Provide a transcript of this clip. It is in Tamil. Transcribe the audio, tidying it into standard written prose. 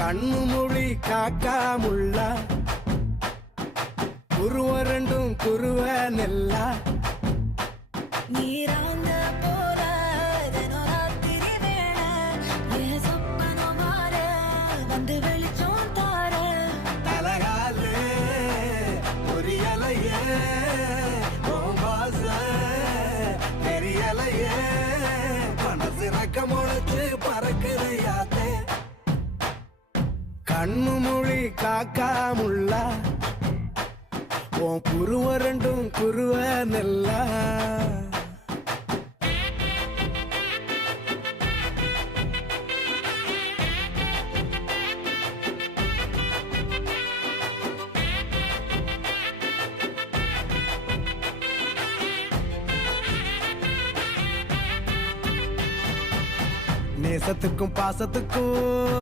கண்ணு மொழி காக்காமுள்ள குருவ ரெண்டும் குருவ நெல்லா நீராங்க போல தினராத்திரி வேளை என் சொப்பனம் மாற வந்து வெளிச்சம் தார தலகாலே பொரியலையே ஓம்பாச தெரியலையே மனசு ரக்க முளைச்சு பறக்குதையாத்தே கண்ணு மொழி காக்காமுள்ள உன் குருவ ரெண்டும் குருவ நெல்லா நேசத்துக்கும் பாசத்துக்கும்